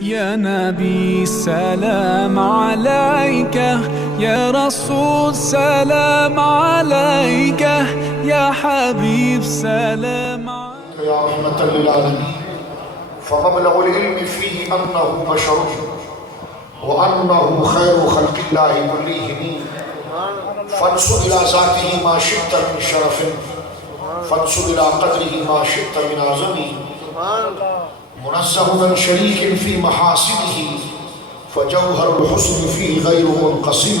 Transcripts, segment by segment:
يا نبي سلام عليك، يا رسول سلام عليك، يا حبيب سلام عليك. يا رحمة للعالمين. فمبلغ العلم فيه أنه بشر وأنه خير خلق الله كلهم، فانسب إلى ذاته ما شئت من شرف، فانسب إلى قدره ما شئت من عظم، منزه عن شريك في محاسنه، فجوهر الحسن فيه غير منقسم.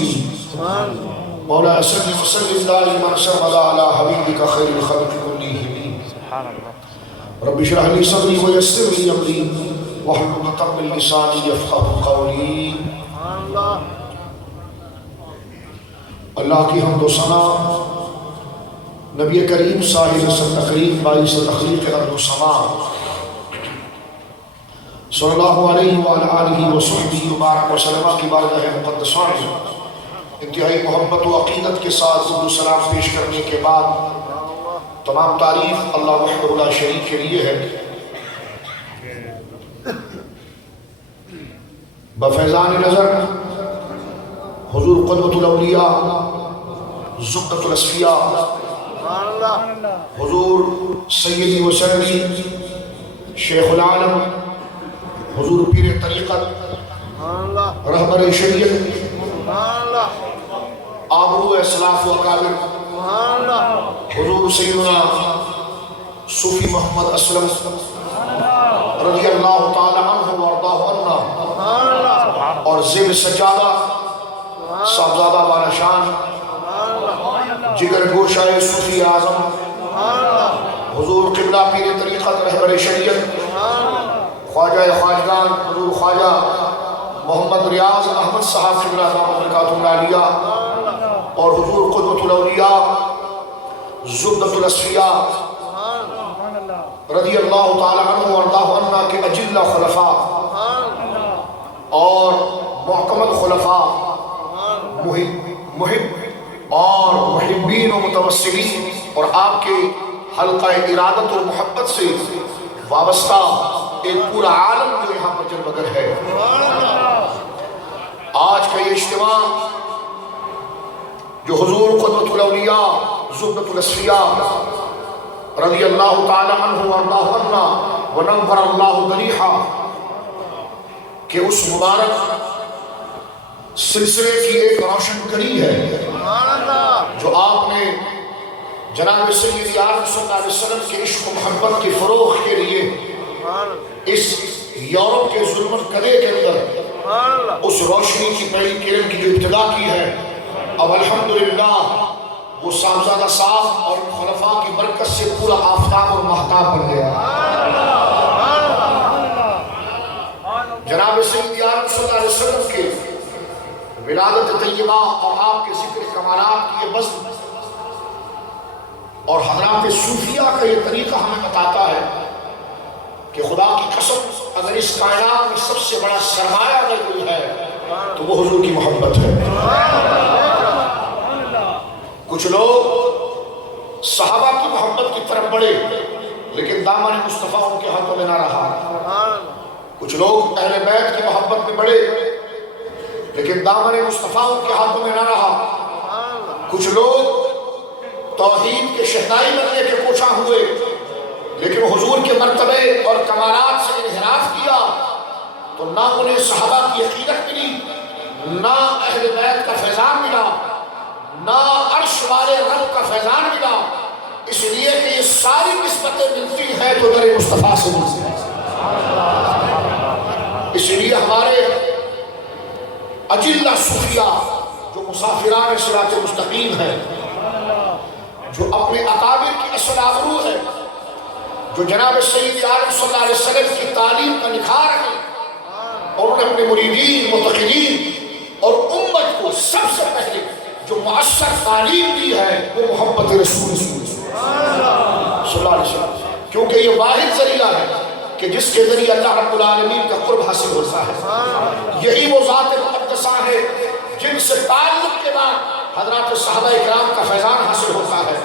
مولاي صل وسلم دائما سرمدا على حبيبك خير الخلق كلهم. رب اشرح لي صدري ويسر لي امري واحلل عقدة من لساني يفقهوا قولي. اللہ کی حمد و ثنا نبی کریم صاحب تقریب باعث تخلیق ارض و سما صلی اللہ علیہ وآلہ آلہ وصحبہ وبارک وسلم کی بارگاہ مقدسہ میں انتہائی محبت و عقیدت کے ساتھ درود و سلام پیش کرنے کے بعد تمام تعریف اللہ وحدہ لا شریک کے لیے ہے. بفیضان نظر حضور قدوۃ الاولیاء زبدۃ الاصفیاء حضور سیدی و سندی شیخ العالم حضور پیر طریقت رہبر شریعت آبرو اسلاف و اکابر حضور سیدنا صوفی محمد اسلم رضی اللہ تعالی عنہ وارضاہ عنہ اور زیب سجادہ صاحبزادہ والا شان جگر گوشہ صوفی اعظم حضور قبلہ پیر طریقت رہبر شریعت خواجہ خواجگان حضور خواجہ محمد ریاض احمد صاحب قبلہ دامت برکاتہ العالیہ اور حضور قدوۃ الاولیاء زبدۃ الاصفیاء رضی اللہ تعالی عنہ وارضاہ عنہ کے اجلہ خلفاء اور محکمل خلفاء محب اور محبین و متوسلین اور آپ کے حلقہ ارادت و محبت سے وابستہ ایک پورا عالم جو یہاں پر جلوگر ہے. آج کا یہ اجتماع جو حضور قدوۃ الاولیاء زبدۃ الاصفیاء رضی اللہ تعالی عنہ وارضاہ عنہ ونور اللہ ضریحہ کہ اس مبارک سلسلے کی ایک روشن کری ہے جو آپ نے جناب سیدی عالم صلی اللہ علیہ وسلم کے عشق و محبت کے فروغ کے لیے اس یورپ کے ظلمت قدے کے اندر اس روشنی کی پہلی کرن کی جو ابتدا کی ہے. اب الحمدللہ وہ صاحبزادہ صاحب اور خلفاء کی برکت سے پورا آفتاب اور مہتاب بن گیا. جناب سیدی عالم صلی اللہ علیہ وسلم کے ولادت طیبہ اور آپ کے ذکر کمالات کی یہ بزم اور حضرات صوفیہ کا یہ طریقہ ہمیں بتاتا ہے کہ خدا کی قسم اگر اس کائنات میں سب سے بڑا سرمایہ اگر کوئی ہے تو وہ حضور کی محبت ہے. کچھ لوگ صحابہ کی محبت کی طرف بڑھے لیکن دامن مصطفیٰ ان کے ہاتھوں میں نہ رہا. کچھ لوگ اہل بیت کی محبت میں بڑھے لیکن دامن مصطفیٰ ان کے ہاتھوں میں نہ رہا. کچھ لوگ توحید کے شہنائی بننے کے کوشاں ہوئے لیکن حضور کے مرتبے اور کمالات سے انحراف کیا تو نہ انہیں صحابہ کی عقیدت ملی، نہ اہل بیت کا فیضان ملا، نہ عرش والے رب کا فیضان ملا. اس لیے کہ یہ ساری نسبتیں ملتی ہیں تو در مصطفیٰ سے ملتی ہیں. اس لیے ہمارے اجلہ صوفیہ جو مسافران صراط مستقیم ہیں، جو اپنے اکابر کی اصل آبرو ہے، جو جناب سیدی عالم صلی اللہ علیہ وسلم کی تعلیم کا نکھار ہے اور انہوں نے اپنے مریدین متقلین اور امت کو سب سے پہلے جو مؤثر تعلیم دی ہے وہ محبت رسول صلی اللہ علیہ وسلم، کیونکہ یہ واحد ذریعہ ہے کہ جس کے ذریعے اللہ رب العالمین کا قرب حاصل ہوتا ہے. یہی وہ ذات مقدسہ ہے جن سے تعلق کے بعد حضرات صحابہ اکرام کا فیضان حاصل ہوتا ہے.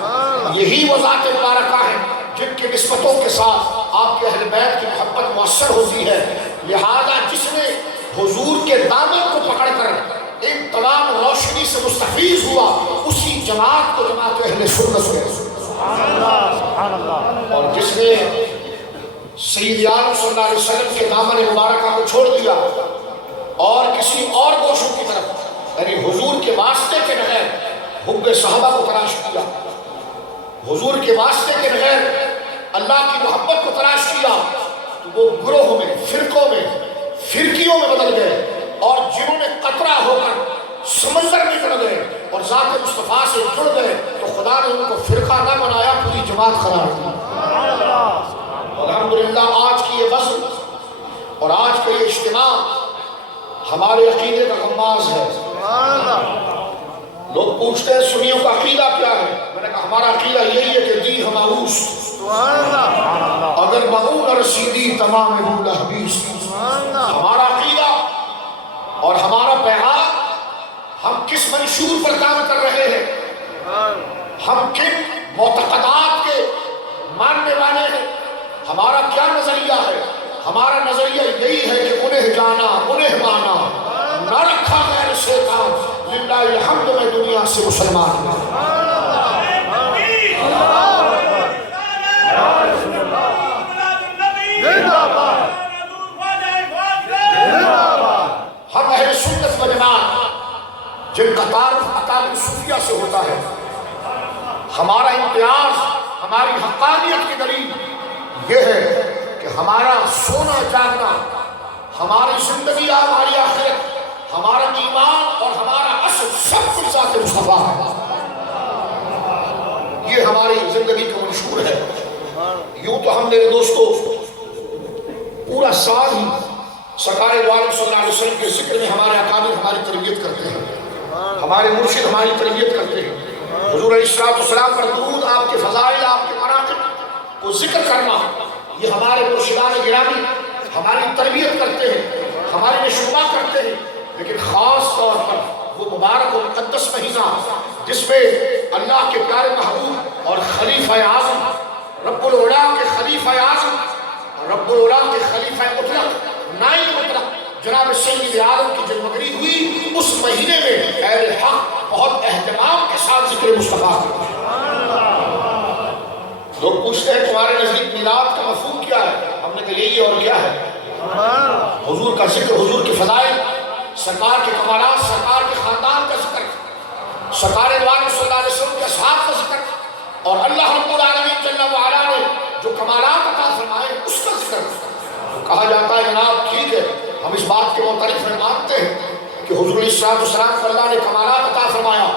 یہی وہ ذات مبارکہ ہے جن کی نسبتوں کے ساتھ آپ کے اہل بیت کی محبت مؤثر ہوتی ہے. لہذا جس حضور کے دامن کو پکڑ کر ان تمام روشنی سے مستفیض ہوا، اسی جماعت کو جماعت اہل سنت ہے۔ اور جس نے سید عالم صلی اللہ علیہ وسلم کے دامن مبارکہ کو چھوڑ دیا اور کسی اور گوشوں کی طرف، یعنی حضور کے واسطے کے بغیر حب صحابہ کو تلاش کیا، حضور کے واسطے کے بغیر اللہ کی محبت کو تلاش کیا، تو وہ گروہوں میں، فرقوں میں، فرقیوں میں بدل گئے، اور جنہوں نے قطرہ ہو کر سمندر میں چڑھ گئے اور ذات مصطفیٰ سے جڑ گئے، تو خدا نے ان کو فرقہ نہ بنایا، پوری جماعت قرار دی۔ الحمدللہ آج کی یہ بزم اور آج کا یہ اجتماع ہمارے عقیدے کا غماز ہے۔ لوگ پوچھتے ہیں سنیوں کا عقیدہ کیا ہے؟ میں نے کہا ہمارا عقیدہ یہی ہے کہ دی ہماؤس اگر مغون رسیدی تمام بول حبیث۔ ہمارا عقیدہ اور ہمارا پیغام، ہم کس منشور پر کام کر رہے ہیں، ہم کن معتقدات کے ماننے والے ہیں، ہمارا کیا نظریہ ہے؟ ہمارا نظریہ یہی ہے کہ انہیں جانا، انہیں مانا، نہ رکھا غیر سے کام، للہ الحمد میں دنیا سے مسلمان ہوں۔ ہم اہل سنت و جماعت جن کا تعارف اکابر صوفیہ سے ہوتا ہے، ہمارا امتیاز، ہماری حقانیت کی دلیل یہ ہے کہ ہمارا سونا جاگنا، ہماری زندگی، ہماری آخرت، ہمارا ایمان اور ہمارا اصل سب کچھ ذات مصطفیٰ ہے۔ یہ ہماری زندگی کا منشور ہے۔ یوں تو ہم میرے دوستو پورا سال ہی سرکار دو عالم صلی اللہ علیہ وسلم کے ذکر میں ہمارے اکابر ہماری تربیت کرتے ہیں، ہمارے مرشد ہماری تربیت کرتے ہیں۔ حضور علیہ السلام پر درود، آپ کے فضائل، آپ کے مناقب کو ذکر کرنا، یہ ہمارے مرشدان گرامی ہماری تربیت کرتے ہیں، ہماری نشوبہ کرتے ہیں۔ لیکن خاص طور پر وہ مبارک و مقدس مہینہ جس میں اللہ کے پیارے محبوب اور خلیفہ اعظم، رب العلا کے خلیفہ اعظم، رب العلا کے خلیفہ مطلق، نائب مطلق جناب سید عالم کی جنمگری ہوئی، اس مہینے میں اہل حق بہت اہتمام کے ساتھ ذکر مصطفیٰ کرتے ہیں۔ لوگ پوچھتے ہیں تمہارے نزدیک میلاد کا مفہوم کیا ہے؟ ہم نے کہا یہی اور کیا ہے، حضور کا ذکر، حضور کے فضائل، سرکار کے کمالات، سرکار کے خاندان کا ذکر، سرکار دو عالم صلی اللہ علیہ وسلم کے اصحاب کا ذکر، اور اللہ رب العالمین جل وعلا نے جو کمالات عطا فرمائے اس کا ذکر۔ کہا جاتا ہے جناب ٹھیک ہے، ہم اس بات کے معترف میں مانتے ہیں کہ حضور علیہ السلام کو اللہ نے کمالات عطا فرمایا،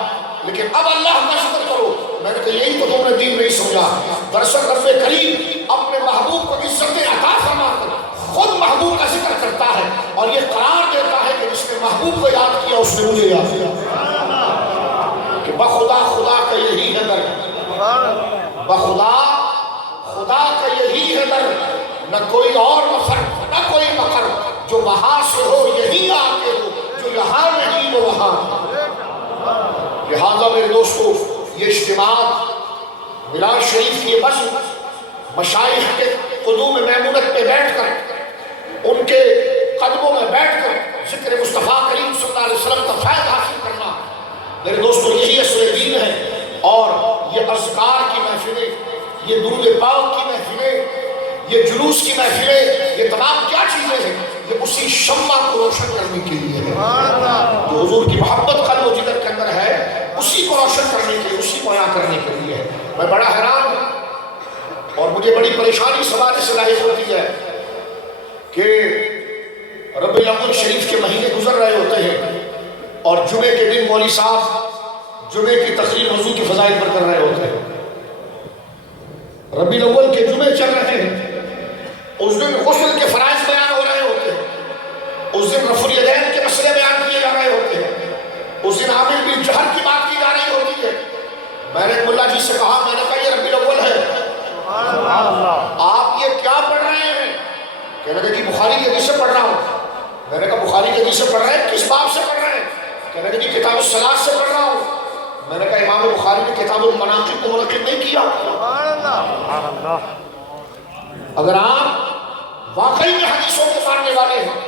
لیکن اب اللہ کا شکر کرو۔ میں نے کہا یہی تو تم نے دین نہیں سمجھا۔ دراصل رب کریم اپنے محبوب کو عزت عطا فرما کر خود محبوب کا ذکر کرتا ہے اور یہ قرار دیتا ہے کہ جس نے محبوب کو یاد کیا اس نے مجھے یاد کیا، کہ بخدا خدا کا یہی ہے در، بخدا خدا کا یہی ہے در، نہ کوئی اور مفر، نہ کوئی مکر، جو وہاں سے ہو یہی آ کے ہو، جو یہاں نہیں وہ وہاں۔ لہٰذا میرے دوستو یہ اجتماعات میلاد شریف کی بزم مشائخ کے قدوم میمونت پہ بیٹھ کر، ان کے قدموں میں بیٹھ کر ذکر مصطفیٰ کریم صلی اللہ علیہ وسلم کا فائدہ حاصل کرنا، میرے دوستو یہی اصل دین ہے۔ اور یہ اذکار کی محفلیں، یہ درود پاک کی محفلیں، یہ جلوس کی محفلیں، یہ تمام کیا چیزیں ہیں؟ یہ اسی شمع کو روشن کرنے کے لیے ہے، جو حضور کی محبت قلب و جگر کے اندر ہے، اسی کو روشن کرنے کے لیے، اسی کو عیاں کرنے کے لیے ہے۔ میں بڑا حیران ہوں اور مجھے بڑی پریشانی سوال سے لاحق ہوتی ہے کہ ربیع الاول شریف کے مہینے گزر رہے ہوتے ہیں اور جمعے کے دن مولوی صاحب جمعے کی تقریر حضور کی فضائل پر کر رہے ہوتے ہیں۔ ربیع الاول کے جمعے چل رہے ہیں، اس دن غسل کے فرائض بیان ہو رہے ہوتے ہیں، اس دن رفع الیدین کے مسئلے بیان کیے جا رہے ہوتے ہیں، اس دن عامل بالجہر کی بات کی جا رہی ہوتی ہے۔ میں نے ملا جی سے کہا، میں نے کہا یہ ربیع الاول ہے، آپ یہ کیا پڑھ رہے ہیں؟ کہنے لگے کہ بخاری کی حدیث سے پڑھ رہا ہوں۔ میں نے کہا بخاری کی حدیث سے پڑھ رہے ہیں، کس باب سے پڑھ رہے ہیں؟ کہنے لگے کہ کتاب الصلاۃ سے پڑھ رہا ہوں۔ میں نے کہا امام بخاری نے کتاب المناقب کو منعقد نہیں کیا۔ اگر آپ واقعی میں حدیثوں کے ماننے والے ہیں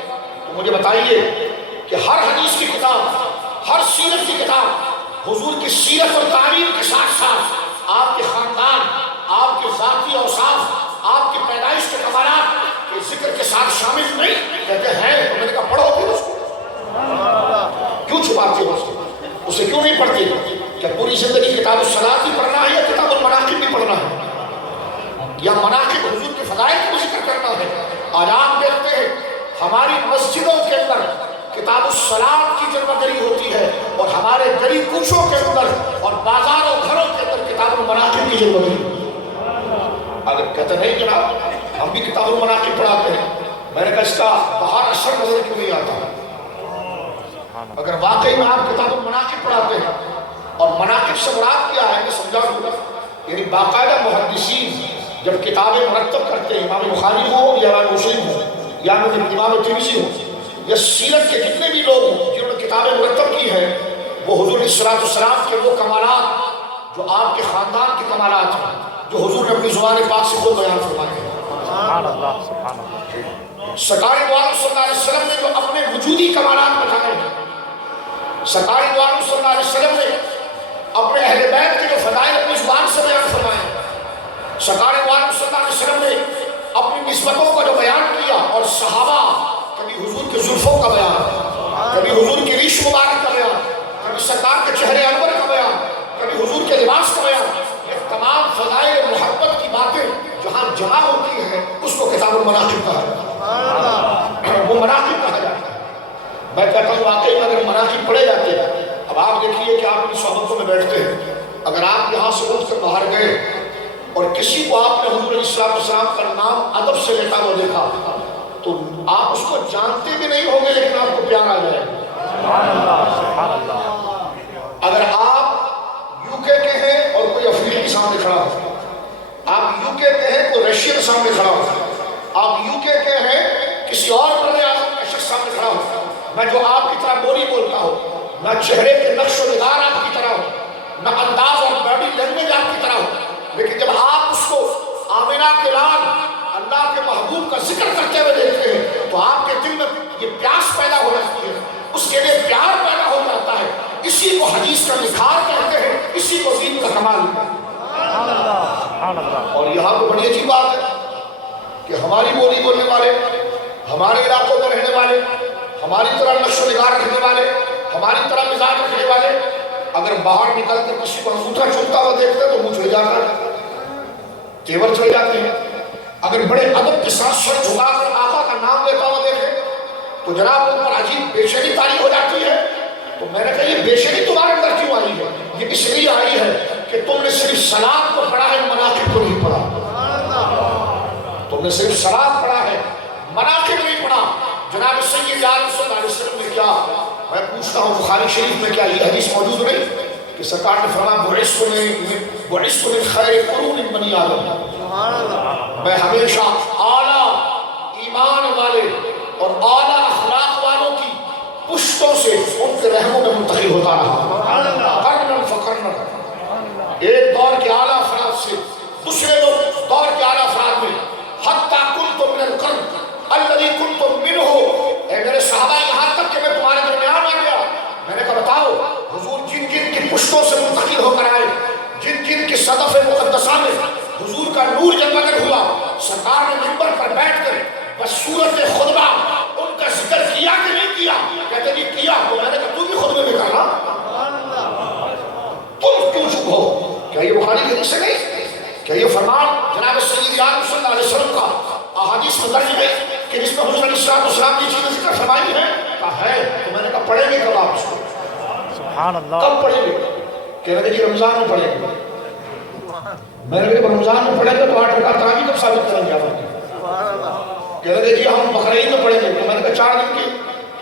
تو مجھے بتائیے کہ ہر حدیث کی کتاب، ہر سیرت کی کتاب حضور کی سیرت اور تعلیم کے ساتھ ساتھ آپ کے خاندان، آپ کے ذاتی اوصاف، آپ کی پیدائش کے کمالات کے ذکر کے ساتھ شامل نہیں کہتے ہیں؟ تو میں نے کہا پڑھو پھر اس کو، کیوں چھپاتے ہو اس کو؟ اسے کیوں نہیں پڑھتے؟ کیا پوری زندگی کتاب الصلاۃ بھی پڑھنا ہے یا کتاب المناقب بھی پڑھنا ہے، یا مناقب حضور کے فضائل کو ذکر کرنا ہے؟ آج آپ دیکھتے ہیں ہماری مسجدوں کے اندر کتاب الصلاۃ کی جلوگری ہوتی ہے، اور ہمارے گلی کوچوں کے اندر اور بازاروں گھروں کے اندر کتاب المناقب کی جلوگری۔ اگر کہتے نہیں جناب ہم بھی کتاب المناقب پڑھاتے ہیں، میں نے کہا اس کا باہر اثر نظر کیوں نہیں آتا؟ اگر واقعی میں آپ کتاب المناقب پڑھاتے ہیں، اور مناقب سے مراد کیا ہے میں سمجھا دوں، یعنی باقاعدہ محدثین جب کتابیں مرتب کرتے ہیں، امام بخاری ہو یا امام مسلم ہو یا امام ترمذی ہو یا سیرت کے جتنے بھی لوگ ہوں جنہوں نے کتابیں مرتب کی ہیں، وہ حضور علیہ الصلوۃ کے وہ کمالات جو آپ کے خاندان کے کمالات ہیں، جو حضور نے اپنی زبان پاک سے خود بیان فرمائے ہیں۔ سرکار دو عالم صلی اللہ علیہ وسلم نے جو اپنے وجودی کمالات بتائے ہیں، سرکار دو عالم صلی اللہ علیہ وسلم نے اپنے اہل بیت کے جو فضائل اپنی زبان سے بیان فرمائے ہیں، سرکار دو عالم صلی اللہ علیہ وسلم نے اپنی نسبتوں کا جو بیان کیا، اور صحابہ کبھی حضور کے زلفوں کا بیان، کبھی حضور کی ریش مبارک کا بیان، کبھی سرکار کے چہرے انور کا بیان، کبھی حضور کے لباس کا بیان، یہ تمام فضائل محبت کی باتیں جہاں جمع ہوتی ہیں اس کو کتاب المناقب کہا جاتا ہے، وہ مناقب کہا جاتا ہے۔ میں کہتا ہوں واقعی میں اگر مناقب پڑھے جاتے ہیں، اب آپ دیکھیے کہ آپ ان صحبتوں میں بیٹھتے ہیں، اگر آپ یہاں سے اٹھ کر باہر گئے اور کسی کو آپ نے حضور علیہ السلام کا نام ادب سے لیتا ہوا دیکھا تو آپ اس کو جانتے بھی نہیں ہوں گے، لیکن آپ کو پیار آ جائے گا۔ اگر آپ یوکے کے ہیں اور کوئی افریقی کے سامنے کھڑا ہو، آپ یوکے کے ہیں کوئی رشیا کے سامنے کھڑا ہو، آپ یوکے کے ہیں کسی اور بڑے اعظم کے شخص سامنے کھڑا ہو، میں جو آپ کی طرح بولی بولتا ہوں، نہ چہرے کے نقش و نگار آپ کی طرح ہو، نہ انداز اور باڈی لینگویج آپ کی طرح ہو، لیکن جب آپ اس کو آمنہ کے لال اللہ کے محبوب کا ذکر کرتے ہوئے دیکھتے ہیں تو آپ کے دل میں یہ پیاس پیدا ہو جاتی ہے، اس کے لیے پیار پیدا ہو جاتا ہے۔ اسی کو حدیث کا نکھار کہتے ہیں، اسی کو دین کا کمال ہے۔ اور یہاں تو بڑی اچھی بات ہے کہ ہماری بولی بولنے والے، ہمارے علاقوں میں رہنے والے، ہماری طرح نقش و نگار رکھنے والے، ہماری طرح مزاج رکھنے والے اگر باہر نکل کر کسی کو انگوٹھا چومتا ہوا دیکھتے تو منہ چڑھ جاتا ہے، تیور چڑھ جاتے ہیں۔ اگر بڑے ادب کے ساتھ سر جھکا کر آقا کا نام لیتا ہوا دیکھے تو جناب ان پر عجیب بے چینی طاری ہو جاتی ہے۔ تو میں نے کہا یہ بے چینی تمہارے اندر کیوں آئی ہے؟ یہ اس لیے آئی ہے کہ تم نے صرف صلاۃ کو پڑھا ہے، مناقب کو نہیں پڑھا۔ تم نے صرف صلاۃ پڑھا ہے، مناقب نہیں پڑھا۔ جناب سید عالم صلی اللہ علیہ وسلم نے کیا، میں پوچھتا ہوں بخاری شریف میں کیا یہ حدیث موجود نہیں کہ سرکار نے فرمایا بعثت من خیر قرون بنی آدم، میں ہمیشہ اعلیٰ ایمان والے اور اعلیٰ اخلاق والوں کی پشتوں سے ان کے رحموں میں منتقل ہوتا رہا، قرناً فقرناً، ایک دور کے اعلیٰ افراد سے دوسرے دور کے اعلیٰ افراد میں، حتیٰ کنت من القرن الذی کنت منہ، اے میرے صحابہ یہاں تک کہ میں تمہارے درمیان آ گیا۔ میں نے کہا بتاؤ حضور جن جن کی پشتوں سے منتقل ہو کر آئے، جن جن کی صدف مقدسہ میں حضور کا نور جلوگر ہوا، سرکار نے منبر پر بیٹھ کر بس صورت خطبہ ان کا ذکر کیا کہ نہیں کیا؟ کہتے نہیں کیا۔ تو میں نے کہا تم بھی خطبے میں کرنا، تم کیوں چپ ہو؟ کیا یہ بخاری کی حدیث سے نہیں؟ کیا یہ فرمان جناب سید عالم صلی اللہ علیہ وسلم کا احادیث میں درج ہے کہ جس میں حضور علیہ السلام کی چیزیں ذکر فرمائی ہیں؟ کہا ہے۔ تو میں نے کہا پڑھیں گے کب آپ اس کو؟ سبحان اللہ، کب پڑھیں گے؟ کہہ رہے کہ رمضان میں پڑھیں گے۔ میں نے کہا رمضان میں پڑھیں گے تو 8 رکعت تراویح کب ثابت کریں گے آپ؟ کہہ رہے جی ہم بقرعید میں پڑھیں گے۔ میں نے کہا 4 دن کی،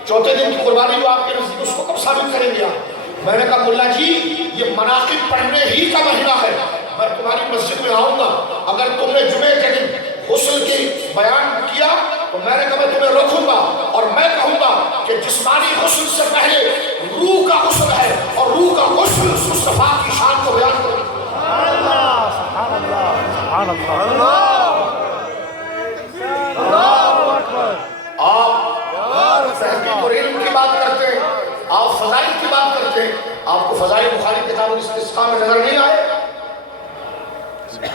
چوتھے دن کی قربانی جو آپ کے نزدیک اس کو کب ثابت کریں گے آپ؟ میں نے کہا ملا جی یہ مناقب پڑھنے ہی کا مہینہ ہے، میں تمہاری مسجد میں آؤں گا، اگر تم نے جمعے کے دن غسل کی بیان کیا تو میں نے کہا میں تمہیں روکوں گا اور میں کہوں گا کہ جسمانی غسل سے پہلے روح کا غسل ہے، اور روح کا غسل مصطفیٰ کی شان کو بیان کرو۔ سبحان اللہ، سبحان اللہ، سبحان اللہ، اللہ اکبر۔ آپ فضائل کی بات کرتے ہیں، آپ کو فضائل بخاری کتاب الاستسقاء میں نظر نہیں آئے؟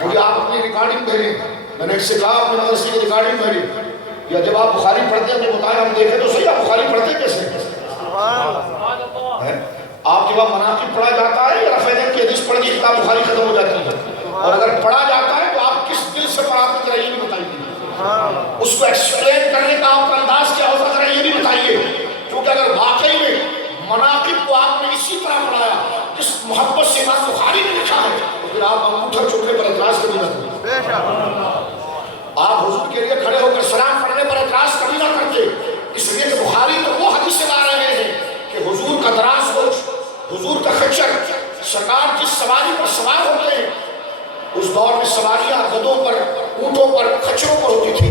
مجھے آپ اپنی ریکارڈنگ بھیجیں، میں نے ایک سے کہا اپنے مدرسے کی ریکارڈنگ بھیجیں، یا جب آپ بخاری پڑھتے ہیں تو بتائیں ہم دیکھیں تو صحیح آپ بخاری پڑھتے کیسے ہیں؟ آپ کے وہاں مناقب پڑھا جاتا ہے یا رفع دین کی حدیث پڑھ کے کتاب بخاری ختم ہو جاتی ہے؟ اور اگر پڑھا جاتا ہے تو آپ کس دل سے پڑھاتے ذرا یہ بھی بتائیے، اس کو ایکسپلین کرنے کا آپ کا انداز کیا ہوگا ذرا یہ بھی بتائیے، کیونکہ اگر واقعی میں مناقب کو آپ نے اسی طرح پڑھایا جس محبت سے امام بخاری نے لکھا ہے تو پھر آپ انگوٹھا چکنے پر اعتراض کبھی نہ کرتے، آپ حضور کے لیے کھڑے ہو کر سلام پڑھنے پر اعتراض کبھی نہ کرتے، اس لیے کہ بخاری تو وہ حدیث لا رہے ہیں کہ حضور کا دراز گوش، حضور کا خچر، سرکار جس سواری پر سوار ہوتے ہیں، اس دور میں سواریاں گدوں پر، اونٹوں پر، خچروں پر ہوتی تھی۔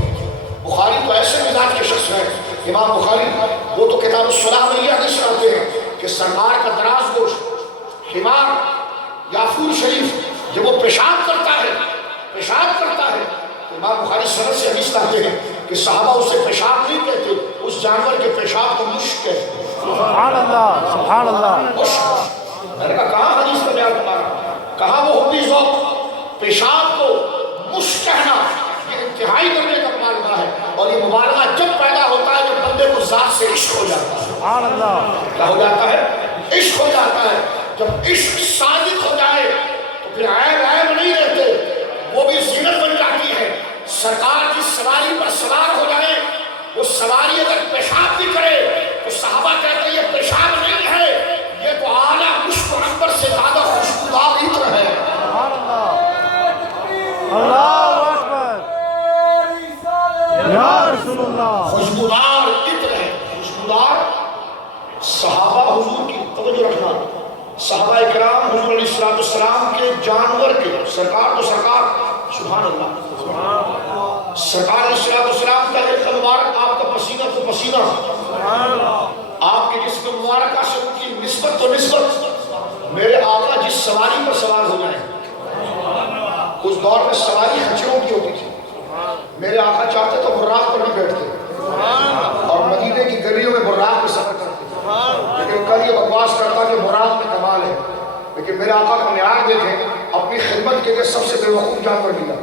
بخاری تو ایسے مزاج کے شخص ہیں، امام بخاری وہ تو کتاب الصلاح میں یہ حدیث لاتے ہیں کہ سرکار کا دراز گوش، حمار، یافور شریف جب وہ پیشاب کرتا ہے تو امام بخاری سند سے حدیث لاتے ہیں کہ صحابہ اسے پیشاب نہیں کہتے، اس جانور کے پیشاب کو مشک کہتے ہیں۔ سبحان اللہ، سبحان اللہ۔ مشک، میں نے کہا کہاں حدیث کا بیان تمہارا، کہاں وہ حبی ذوق، پیشاب کو مشک کہنا یہ انتہائی درجے کا مبالغہ ہے، اور یہ مبالغہ جب پیدا ہوتا ہے جب بندے کو ذات سے عشق ہو جاتا ہے۔ سبحان اللہ۔ کیا ہو جاتا ہے؟ عشق ہو جاتا ہے۔ جب عشق صادق ہو جائے تو پھر عیب عیب نہیں رہتے، وہ بھی زینت بن جاتی ہے۔ سرکار کی سواری پر سوار ہو جائے، وہ سواری اگر پیشاب بھی کرے تو صحابہ کہتے ہیں یہ پیشاب نہیں ہے، یہ تو اعلیٰ مشک و عنبر سے زیادہ خوشبودار عطر ہے۔ سبحان اللہ، اللہ اکبر، یا رسول اللہ۔ خوشبودار عطر ہے، خوشبودار۔ صحابہ حضور کی توجہ رکھنا، صحابہ اکرام حضور علیہ السلام کے جانور کے، سرکار تو سرکار، سبحان اللہ، سرکار علیہ السلام کا ایک مبارک، آپ کا پسینہ تو پسینہ، آپ کے جسم مبارکہ سے ان کی نسبت تو نسبت۔ میرے آقا جس سواری پر سوار ہو جائیں، اس دور میں سواری خچروں کی ہوتی تھی، میرے آقا چاہتے تو براق پر نہیں بیٹھتے اور مدینے کی گلیوں میں براق پہ سفر کرتے، لیکن کل یہ بکواس کرتا کہ براق میں کمال ہے، لیکن میرے آقا کا معیار دیکھیں، اپنی خدمت کے لیے سب سے بے وقوف جانور ملا،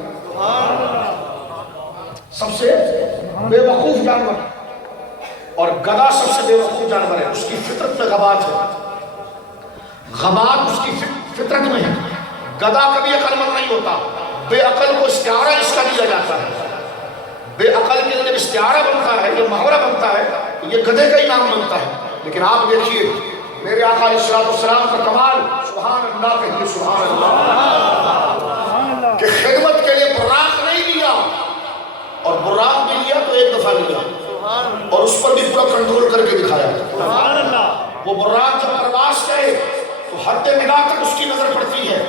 سب سے بے وقوف جانور، اور گدھا سب سے بے وقوف جانور ہے، اس کی فطرت میں غبات ہے، غبات اس کی فطرت میں ہے۔ گدھا کبھی عقل مند نہیں ہوتا، بے عقل کو استعارہ اس کا دیا جاتا ہے، بے عقل کے جب استعارہ بنتا ہے، یہ محاورہ بنتا ہے تو یہ گدھے کا ہی نام بنتا ہے۔ لیکن آپ دیکھیے میرے آقا علیہ السلام کا کمال، سبحان اللہ کہیے سبحان اللہ، کہ خدمت کے لیے براق نہیں لیا، اور براق بھی لیا تو ایک دفعہ لیا، اور اس پر بھی پورا کنٹرول کر کے دکھایا۔ وہ براق جب پرواز کرے تو حد نگاہ تک اس کی نظر پڑتی ہے۔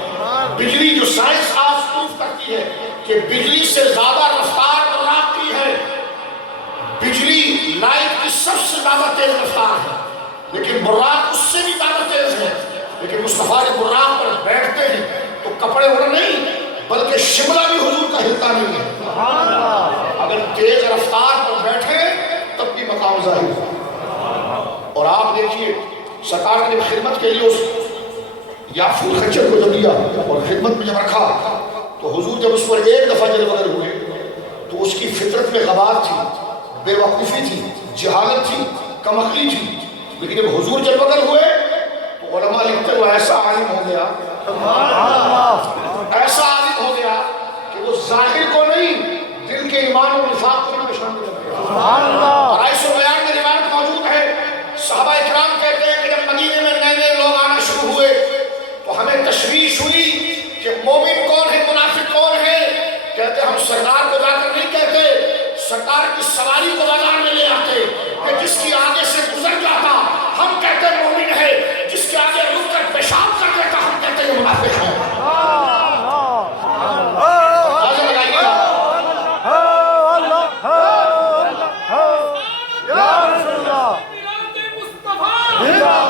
بجلی جو سائنس آج پروف کرتی ہے کہ بجلی سے زیادہ رفتار براق کی ہے، بجلی لائٹ کی سب سے زیادہ تیز رفتار ہے، لیکن براق اس سے بھی زیادہ تیز ہے۔ لیکن مصطفیٰ نے براق پر بیٹھتے ہیں تو کپڑے اڑ نہیں، بلکہ شملہ بھی حضور کا ہلتا نہیں ہے۔ اگر تیز رفتار پر بیٹھے تب بھی مقام ظاہر ہے۔ اور آپ دیکھیے سرکار نے خدمت کے لیے اس یافور خچر کو جب دیا اور خدمت میں جب رکھا تو حضور جب اس پر ایک دفعہ جلوہ گر ہوئے تو اس کی فطرت میں غبات تھی، بے وقوفی تھی، جہالت تھی، کم عقلی تھی، لیکن جب حضور جلوہ گر ہوئے تو علماء لکھتے ہوئے ایسا عالم ہو گیا، ایسا عالم ہو گیا کہ وہ ظاہر کو نہیں دل کے ایمان و نفاق کو نشان دے گیا۔ اور ایسے بیان میں روایت موجود ہے، صحابہ اکرام کہتے ہیں کہ جب مدینے میں نئے نئے لوگ آنا شروع ہوئے تو ہمیں تشویش ہوئی کہ مومن کون ہے، منافق کون ہے۔ کہتے ہم سرکار کو جا کر نہیں کہتے، سرکار کی سواری کو بازار میں لے آتے کہ جس کی آگے سے گزر جاتا ہم کہتے مومن ہے، جس کے آگے رک کر پیشاب کر دیتا ہم کہتے ہیں منافق ہے۔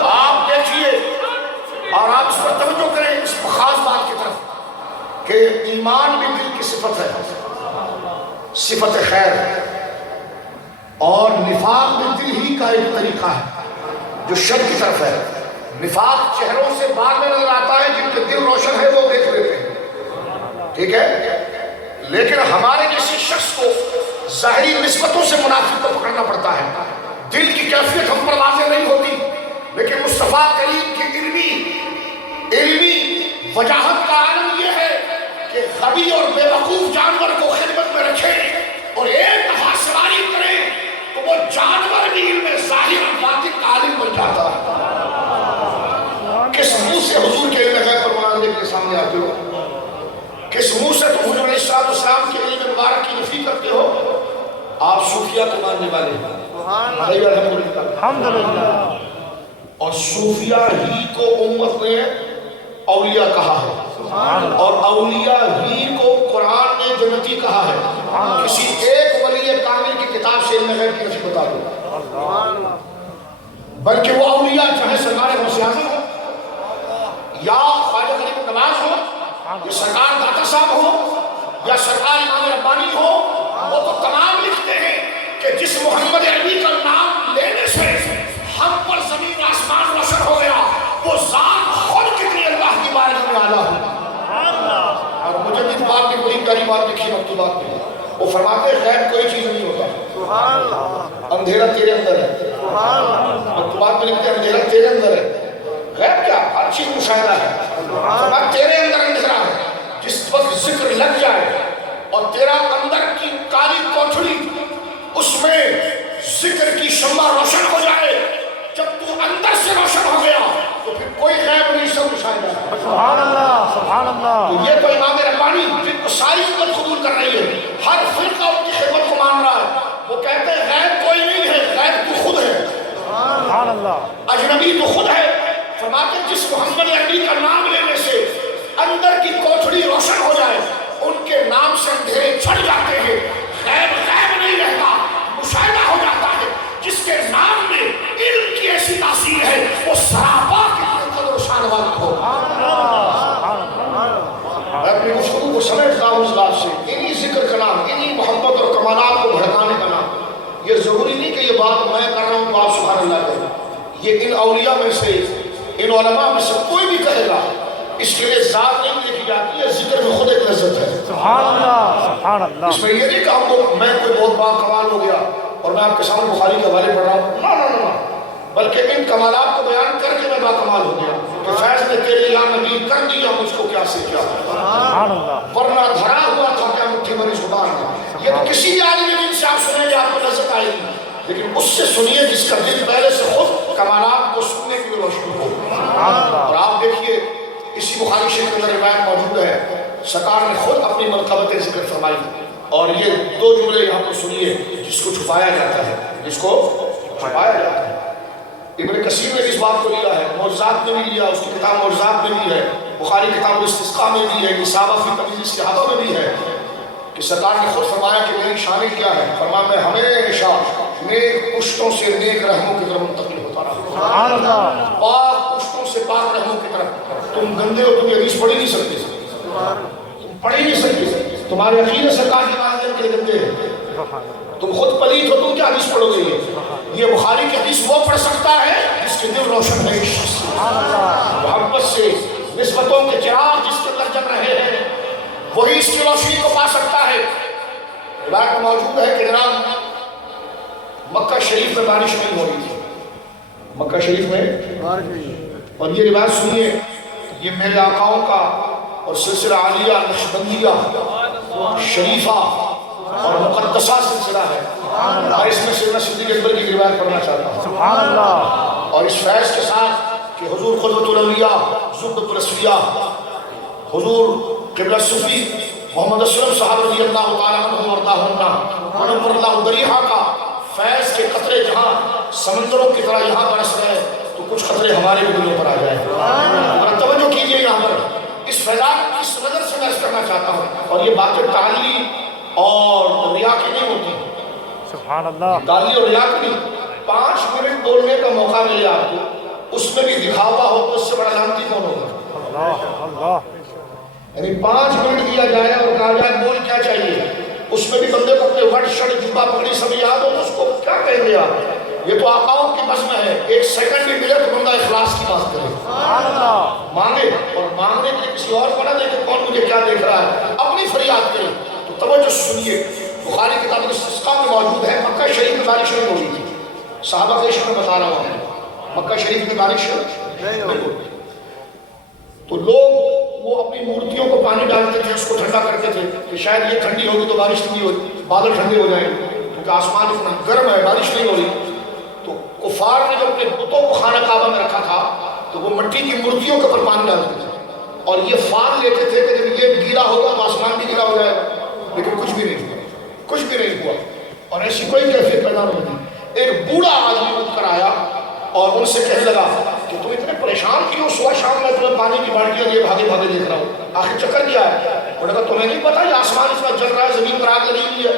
آپ دیکھیے اور آپ اس پر توجہ کریں اس خاص بات کی طرف کہ ایمان بھی دل کی صفت ہے، صفت خیر ہے، اور نفاق بھی دل ہی کا ایک طریقہ ہے۔ جو شر کی طرف ہے. نفاق چہروں سے بعد میں نظر آتا ہے، جن کے دل روشن ہے وہ دیکھ لیتے ہیں. ٹھیک ہے، لیکن ہمارے جیسے شخص کو ظاہری نسبتوں سے منافق کو پکڑنا پڑتا ہے. دل کی کیفیت ہم پر واضح نہیں ہوتی، لیکن مصطفیٰ کریم کی علمی وجاہت کا عالم یہ ہے کہ غبی اور بے وقوف جانور کو خدمت میں رکھے اور ایک دفعہ سواری کرے تو وہ جانور بھی علم ظاہر اور باطن کا عالم بن جاتا ہے. کس منہ سے حضور کے علم غیب پر ماننے کے سامنے آتے ہو؟ کس منہ سے تم حضور علیہ السلام کے علم مبارک کی نفی کرتے ہو؟ آپ صوفیہ کو ماننے والے ہیں. الحمدللہ. اور صوفیہ ہی کو امت نے اولیاء کہا ہے، اور اولیاء ہی کو قرآن نے جنتی کہا ہے. کسی ایک ولی کامل کی کتاب سے علم غیب کی نفی بتا دو. بلکہ وہ اولیاء چاہے سرکار غوث اعظم ہو یا خواجہ غریب نواز ہو یا سرکار داتا صاحب ہو یا سرکار امام ربانی ہو، وہ تو تمام لکھتے ہیں کہ جس محمد عربی کا نام لینے سے ہم پر زمین آسمان روشن ہو گیا، وہ ذات خود کتنی اللہ کی بارگاہ میں اعلیٰ ہے. اور مجدد پاک نے بڑی پیاری بات لکھی مکتوبات میں. وہ فرماتے ہیں غیب کوئی چیز نہیں ہوتا، اندھیرا تیرے اندر ہے. مکتوبات میں لکھتے ہیں اندھیرا تیرے اندر ہے. غیب کیا؟ ہر چیز مشاہدہ ہے. فرماتے تیرے اندر اندھیرا ہے. جس وقت ذکر لگ جائے اور تیرا اندر کی کالی کوٹھڑی اس میں ذکر کی شمع روشن ہو جائے، جب تو اندر سے روشن ہو گیا تو پھر کوئی غیب نہیں، سب مشاہدہ ہے. سبحان اللہ، سبحان اللہ. تو یہ تو امام ربانی جن کو ساری امت قبول کر رہی ہے، ہر فرقہ ان کی خدمت کو مان رہا ہے، وہ کہتے ہیں غیب کوئی نہیں ہے، غیب تو خود ہے. سبحان اللہ. اجنبی تو خود ہے. فرماتے جس محمد عربی کا نام لینے سے اندر کی کوٹھڑی روشن ہو جائے، ان کے نام سے اندھیرے چھڑ جاتے ہیں. غیب غیب نہیں رہتا، مشاہدہ ہو جاتا ہے. جس کے نام میں علم کی ایسی تاثیر ہے، وہ سراپا کتنے قدر و شان والا ہو. میں اپنی گفتگو کو سمیٹتا ہوں اس بات سے، انہی ذکر کا نام، انہی محبت اور کمالات کو بھڑکانے کا نام. یہ ضروری نہیں کہ یہ بات میں کر رہا ہوں تو آپ سبحان اللہ کریں. یہ ان اولیاء میں سے، ان علماء میں سے کوئی بھی کہے گا، اس کے لیے ذات نہیں دیکھی جاتی ہے، ذکر میں خود ایک لذت ہے. سبحان اللہ، سبحان اللہ. اس میں یہ نہیں کہ ہم کو میں کوئی بہت بڑا کمال ہو گیا اور میں آپ کے سامنے بخاری کے حوالے پڑھ رہا ہوں، نہ نہ نہ، بلکہ ان کمالات کو بیان کر کے میں باکمال ہو گیا کہ فیض نے تیرے یا نبی کر دیا مجھ کو کیا سے کیا، سبحان اللہ. ورنہ دھرا ہوا تھا کیا مٹھی بھری زبان میں. یہ تو کسی بھی عالم دین سے آپ سنیں گے آپ کو لذت آئے گی، لیکن اس سے سنیے جس کا دل پہلے سے خود کمالات کو سننے کے لیے روشن ہو. اور آپ دیکھیے اسی بخاری شریف کے اندر روایت موجود ہے، سرکار نے خود اپنی منقبت ذکر فرمائی. اور یہ دو جملے یہاں پر سنیے، جس کو چھپایا جاتا ہے، جس کو چھپایا جاتا ہے. ابن کثیر نے اس بات کو لیا ہے، معجزات میں بھی لیا، اس کی کتاب معجزات میں بھی ہے، بخاری کتاب الاستسقاء میں بھی ہے، اصابہ فی تمییز الصحابہ میں بھی ہے کہ سرکار نے خود فرمایا کہ میری شان کیا ہے. فرمایا میں ہمیشہ نیک پشتوں سے نیک رحموں کی طرف منتقل ہوتا رہا. سبحان اللہ. پاک پشتوں سے پاک رحموں کی طرف. تم گندے ہو، تم یہ حدیث پڑھ ہی نہیں سکتے، تم پڑھ ہی نہیں سکتے. تمہارے عقیدے سرکار کی والدین کے لیے گندے ہیں. تم خود پلیت ہو، تم کیا حدیث پڑھو گے؟ یہ بخاری کی حدیث وہ پڑھ سکتا ہے جس کے دل روشن ہے محبت سے. نسبتوں کے چراغ جس کے اندر جل رہے ہیں وہی اس کی روشنی کو پا سکتا ہے. روایت میں موجود ہے کہ جناب مکہ شریف میں بارش نہیں ہو رہی تھی، مکہ شریف میں. اور یہ روایت سنیے، یہ میرے آقاؤں کا اور سلسلہ عالیہ نقشبندیہ شریفہ اور مقدسہ سلسلہ ہے. میں اس میں سیدنا صدیق اکبر کی روایت پڑھنا چاہتا ہوں. سبحان اللہ. اور اس فیض کے ساتھ کہ حضور قدوۃ الاولیاء زبدۃ الاصفیاء حضور قبلہ صوفی محمد اسلم صاحب رضی اللہ تعالیٰ عنہ وارضاہ منور اللہ ضریحہ کا فیض کے قطرے جہاں سمندروں کی طرح یہاں برس رہے ہیں تو کچھ قطرے ہمارے بھی دلوں پر آ جائیں. اور توجہ کیجئے یہاں پر اس فیضات اس نظر سے میں کرنا چاہتا ہوں. اور یہ باتیں تعلیل اور ریا کی نہیں ہوتی، سبحان اللہ. تعلیل اور ریا کی نہیں. 5 منٹ بولنے کا موقع ملے آپ کو، اس میں بھی دکھاوا ہو تو اس سے بڑا لعنتی کون ہوگا؟ اللہ اللہ. یعنی 5 منٹ دیا جائے اور کہا جائے بول کیا چاہیے، اس میں بھی بندے کو اپنے وٹ شٹ جبہ پگڑی سب یاد ہو تو اس کو کیا کہیں گے آپ؟ یہ تو آقاؤں کی بزم ہے، ایک سیکنڈ بھی ملے تو بندہ اخلاص کی بات کرے، سبحان اللہ، مانگے اور مانگنے کے لیے کسی اور کو نہ دے کہ کون مجھے کیا دیکھ رہا ہے، اپنی فریاد کرے۔ تو توجہ سنیے، بخاری کتاب الاستسقاء میں موجود ہے، مکہ شریف میں بارش نہیں ہو رہی تھی، صحابہ کے عشق میں بتا رہا ہوں، مکہ شریف میں بارش نہیں ہو رہی، تو لوگ وہ اپنی مورتیوں کو پانی ڈالتے تھے، اس کو ٹھنڈا کرتے تھے کہ شاید یہ ٹھنڈی ہوگی تو بارش ٹھنڈی ہوگی، بادل ٹھنڈے ہو جائیں گے، کیونکہ آسمان اتنا گرم ہے، بارش نہیں ہو رہی۔ تو کفار نے جو اپنے بتوں کو خانہ کعبہ میں رکھا تھا تو وہ مٹی کی مورتیوں کے اوپر پانی ڈالتے تھے اور یہ فال لیتے تھے کہ جب یہ گیلا ہوگا تو آسمان بھی گیلا ہو جائے گا، لیکن کچھ بھی نہیں ہوا، کچھ بھی نہیں ہوا، اور ایسی کوئی کیفیت پیدا نہیں ہوئی۔ ایک بوڑھا آدمی اٹھ کر آیا اور ان سے کہنے لگا کہ تم اتنے پریشان کیوں، صبح شام میں تمہیں پانی کی بالٹیاں لیے بھاگے بھاگے دیکھ رہا ہوں، آخر چکر کیا ہے؟ انہوں نے کہا تمہیں نہیں پتا یہ آسمان اتنا جل رہا ہے، زمین پر آگ لگی ہوئی ہے،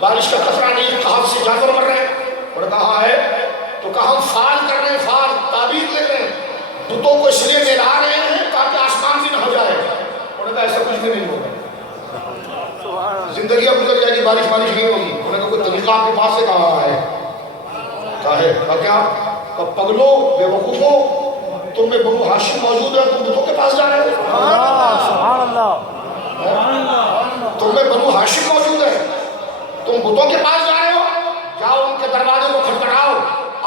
بارش کا قطرہ نہیں ہے، قحط سے جانور مر رہے ہیں۔ انہوں نے کہا ہاں ہے، تو کہا ہم فال کر رہے ہیں، فال تعبیر لے رہے ہیں، بتوں کو اس لیے نہلا رہے ہیں تاکہ آسمان بھی نہ ہو جائے۔ انہوں نے کہا ایسا کچھ بھی نہیں ہوگا، زندگی اب گزر جائے گی، بارش نہیں ہوگی۔ انہوں نے کہا کوئی طریقہ آپ کے پاس سے کہا ہے؟ کہا ہے کیا؟ پگلو بے وقوفو، تم میں بنو ہاشم موجود ہے، تم بتوں کے پاس جا رہے ہو؟ سبحان اللہ، تم میں بنو ہاشم موجود ہے، تم بتوں کے پاس جا رہے ہو؟ جاؤ ان کے دروازے کو کھٹکھٹاؤ،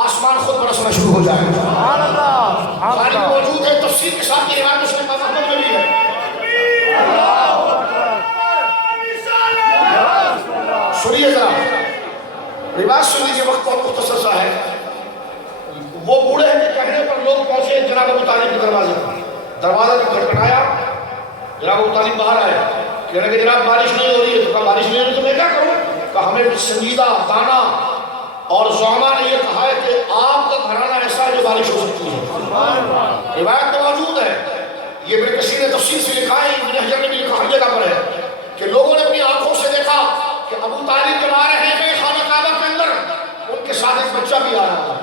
آسمان خود برسنا شروع ہو جائے گا۔ سبحان اللہ، سبحان بخاری میں اللہ، موجود ہے، تفسیر کے ساتھ یہ روایت مسلم احمد میں بھی ہے۔ سنیے ذرا روایت سن لیجیے، وقت بہت مختصر سا ہے۔ وہ بوڑھے کے کہنے پر لوگ پہنچے جناب ابو طالب کے دروازے پر، دروازہ جب کھٹکھٹایا جناب ابو طالب باہر آئے، کہنے کہ جناب بارش نہیں ہو رہی ہے۔ تو کہا بارش نہیں ہو رہی تو میں کیا کروں؟ کہ ہمیں سنجیدہ دانا اور زعما نے یہ کہا ہے کہ آپ کا گھرانہ ایسا ہے جو بارش ہو سکتی ہے، روایت میں موجود ہے، یہ ابن کثیر نے تفسیر سے لکھا ہے، ابن حجر نے بھی لکھا، ہر جگہ پر ہے کہ لوگوں نے اپنی آنکھوں سے دیکھا کہ ابو طالب جب آ رہے ہیں خانہ کعبہ کے اندر، ان کے ساتھ ایک بچہ بھی آ رہا تھا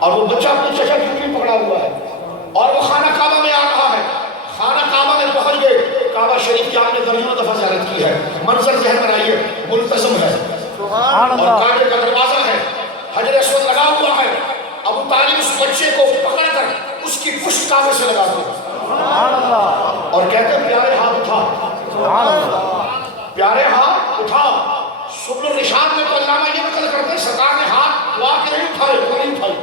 اور وہ بچہ اپنی چچا کی انگلی پکڑا ہوا ہے اور وہ خانہ کعبہ میں آ رہا ہے۔ خانہ کعبہ میں پہنچ گئے، کعبہ شریف کی آپ نے درجنوں دفعہ زیارت کی ہے، منظر ذہن میں آئیے، ملتزم ہے اور کعبے کا دروازہ ہے، حجر اسود لگا ہوا ہے، ابو طالب اس بچے کو پکڑ کر اس کی پشت کعبے سے لگا دیا اور کہتے ہیں پیارے ہاتھ اٹھا، پیارے ہاتھ اٹھا۔ سبل الرشاد میں تو علامہ یہ نقل کرتے ہیں سرکار نے ہاتھ دعا کے نہیں اٹھائے، وہ نہیں اٹھائی۔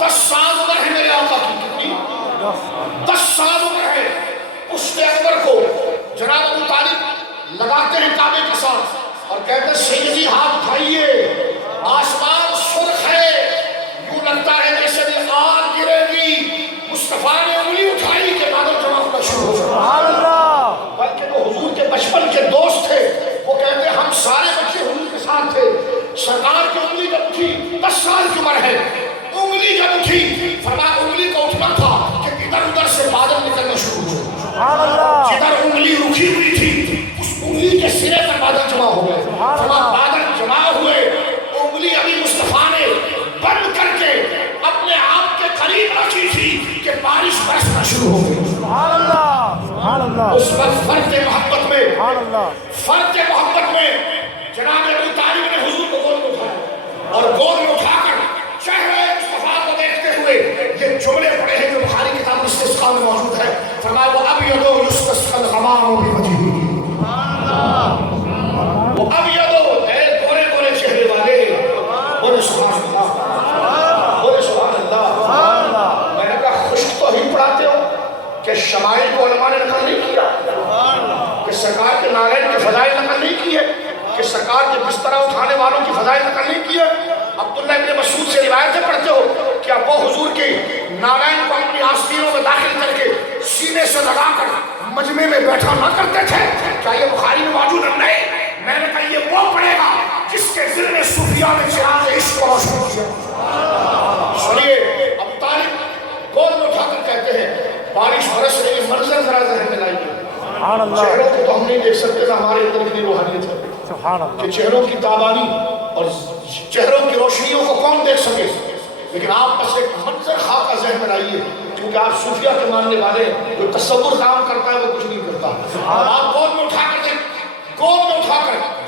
10 سال عمر ہے میرے آقا کی، کتنی؟ 10 سال عمر ہے۔ پشت انور کو جناب ابو طالب لگاتے ہیں کعبے کے ساتھ اور کہتے ہیں سیدی ہاتھ اٹھائیے، آسمان سرخ ہے، یوں لگتا ہے جیسے بھی آگ گرے گی۔ مصطفیٰ نے انگلی اٹھائی کہ بادل جمع ہونا شروع ہو گیا۔ بلکہ جو حضور کے بچپن کے دوست تھے وہ کہتے ہیں ہم سارے بچے حضور کے ساتھ تھے، سرکار کی انگلی جب اٹھی، 10 سال کی عمر ہے، انگلی جب اٹھی فرمایا انگلی کو اٹھنا تھا کہ ادھر ادھر سے بادل نکلنا شروع ہو، جدھر انگلی رکھی ہوئی تھی اس انگلی کے سرے پر بادل جمع ہو گئے۔ فرمایا بادل جمع ہوئے، انگلی ابھی مصطفیٰ نے بند کر کے اپنے آپ کے قریب رکھی تھی کہ بارش برسنا شروع ہو گئی۔ اس وقت فرق محبت میں، فرق محبت میں جناب ابو طالب نے حضور کو گود میں اٹھایا اور گود میں اٹھا کر چہرے مصطفیٰ کو دیکھتے ہوئے یہ جملے پڑھے ہیں جو بخاری کتاب الاستسقاء میں موجود ہے۔ فرمایا وہ ابیض یستسقى الغمام بوجهه، وہ ابیض اے گورے گورے چہرے والے، بولے سبحان اللہ، بولے سبحان اللہ۔ میں نے کہا خشک تو ہی پڑھاتے ہو کہ شمائل کو علماء نے نقل نہیں کیا، کہ سرکار کے نالین کے فضائل نقل نہیں کیے، کہ سرکار کے بسترہ اٹھانے والوں کی فضائل نقل نہیں کیے۔ عبداللہ ابن مسعود سے روایتیں پڑھتے ہو کہ وہ حضور کی نالین کو اپنی آستینوں میں داخل کر کے سینے سے لگا کر مجمع میں بیٹھا نہ کرتے تھے۔ کیا یہ بخاری میں موجود ہے؟ نہیں۔ میں نے کہا یہ وہ پڑھے گا جس کے ذل میں صوفیاء نے چراغ عشق کو روشن کیا۔ سنیے ابو طالب گود میں اٹھا کر کہتے ہیں بارش برس رہی ہے، منظر ذرا ذہن میں لائیے۔ چہروں کو تو ہم نہیں دیکھ سکتے نہ ہمارے اندر اتنی روحانیت ہے کہ چہروں کی تابانی اور چہروں کی روشنیوں کو کون دیکھ سکے، لیکن آپ بس ایک منظر خاکہ ذہن میں لائیے، کیونکہ آپ صوفیہ کے ماننے والے جو تصور کام کرتا ہے وہ کچھ نہیں کرتا۔ آپ گود میں اٹھا کر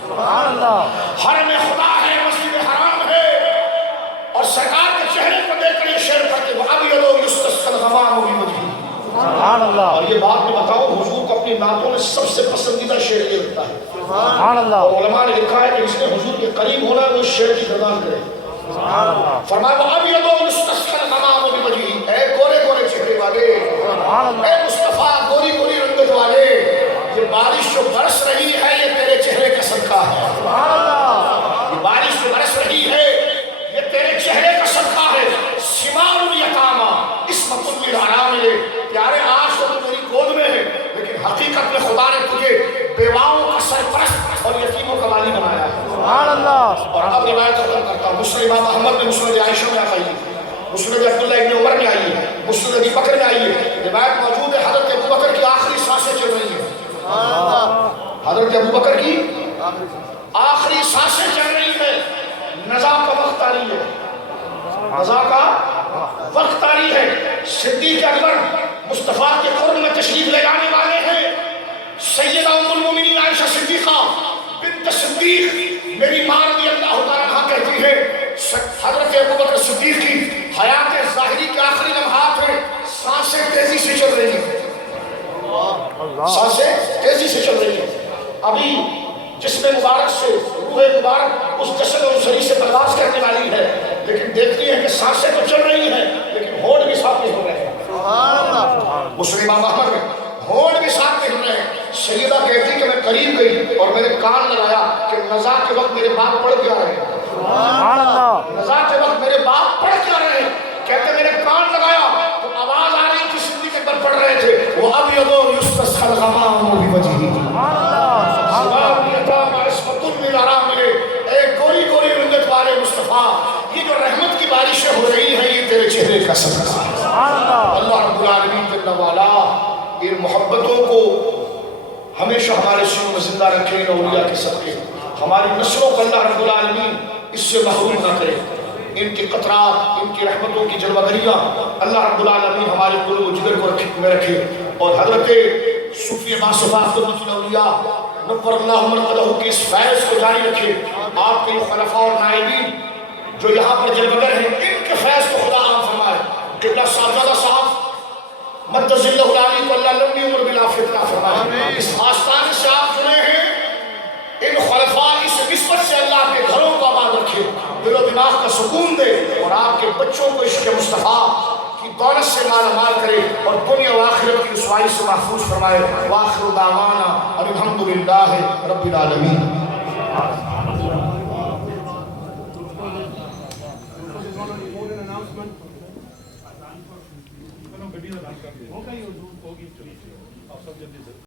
سبحان اللہ حرم خدا ہے، مسجد حرام ہے، اور سرکار کے چہرے کو دیکھ کر یہ شعر پڑھتے وہ ابیض یستسقی الغمام بوجہہ۔ سبحان اللہ اور یہ بات میں بتاؤ، حضور کو اپنی نعتوں میں سب سے پسندیدہ شعر یہ لگتا ہے، سبحان اللہ اور علماء نے لکھا ہے کہ جس نے حضور کے قریب ہونا ہے وہ اس شعر کی گردان کرے۔ سبحان اللہ فرمایا وہ ابیض یستسقی الغمام بوجہہ، اے گورے گورے چہرے والے، سبحان اللہ اے مصطفیٰ گوری گوری رنگت والے، یہ بارش جو برس رہی ہے یہ تیرے چہرے کا صدقہ ہے۔ سبحان اللہ یہ بارش جو برس رہی ہے یہ تیرے چہرے کا صدقہ ہے۔ شمال الیتاما عصمت للارامل، پیارے آج تو میری گود میں ہے لیکن حقیقت میں خدا نے تجھے بیواؤں کا سرپرست اور یتیموں کا والی بنایا ہے۔ سبحان اللہ اور اب روایت ختم کرتا ہوں، مسند امام احمد میں مسند عائشہ میں آئی ہے، مسند عبداللہ ابن عمر میں آئی ہے، مسند ابی بکر میں آئی ہے، روایت موجود ہے حضرت ابو بکر کی آخری سانسیں چل رہی ہیں، حضرت ابو بکر کی آخری سانسیں چل رہی ہیں، نزا کا وقت آ رہی ہے، نزا کا وقت آ رہی ہے، صدیق اکبر مصطفیٰ کے قرب میں تشریف لے جانے والے ہیں، سیدہ ام المومنین عائشہ صدیقہ بنت صدیق میری ماں رضی اللہ تعالیٰ عنہا کہتی ہے حضرت ابو بکر صدیق کی حیات ظاہری کے آخری لمحات ہیں، سانسیں تیزی سے چل رہی ہیں، سانسیں تیزی سے چل رہی ہیں، ابھی جسم مبارک سے روح مبارک اس جسد و شریر سے پرواز کرنے والی ہے، لیکن دیکھتی ہے کہ سانسیں تو چل رہی ہیں لیکن ہونٹ بھی ساتھ نہیں ہو رہے ہیں۔ مسلم امام احمد میں ہونٹ بھی ساتھ نہیں ہو رہے ہیں۔ سیدہ کہتی کہ میں قریب گئی اور میں نے کان لگایا کہ نزا کے وقت میرے باپ پڑھ کے آ رہے ہیں، سبحان اللہ نزا کے وقت میرے باپ پڑھ کے آ رہے ہیں، کہتے میں نے کان لگایا تو آواز آ رہی تھی، صدیق اکبر پڑھ رہے تھے وہ ابیض یستسقی الغمام بوجہہ، سبحان اللہ سبحان اللہ عصمت للارامل، اے گوری گوری رنگت والے مصطفیٰ، یہ جو رحمت کی بارشیں ہو رہی ہیں یہ تیرے چہرے کا صدقہ ہے۔ سبحان اللہ اللہ رب العالمین جل وعلا ان محبتوں کو ہمیشہ ہمارے سینوں میں زندہ رکھے، ان اولیاء کے صدقے ہماری نسلوں کو اللہ رب العالمین اس سے محروم نہ کرے، ان کی قطرات، ان کی رحمتوں کی جلوگریاں اللہ رب العالمین ہمارے قلوب و جگر کو میں رکھے، اور حضرت صوفی باصفا خدمت الاولیاء نور اللہ مرقدہ کے اس فیض کو جاری رکھے، آپ کے خلفاء اور نائبین جو یہاں پر جلوگر ہیں ان کے فیض کو خدا عام فرمائے، قبلہ صاحبزادہ صاحب مد ذلہ العالی کو اللہ لمبی عمر بالعافیت عطا فرمائے، اس آستانے سے آپ جڑے ہیں، ان خلفاء اس نسبت سے اللہ کے گھروں کو آباد رکھے، دل و دماغ کا سکون دے، اور آپ کے بچوں کو عشق مصطفیٰ کی دولت سے مالا مال کرے، اور دنیا و آخرت کی رسوائی سے محفوظ فرمائے۔ وآخر دعوانا الحمدللہ رب العالمین۔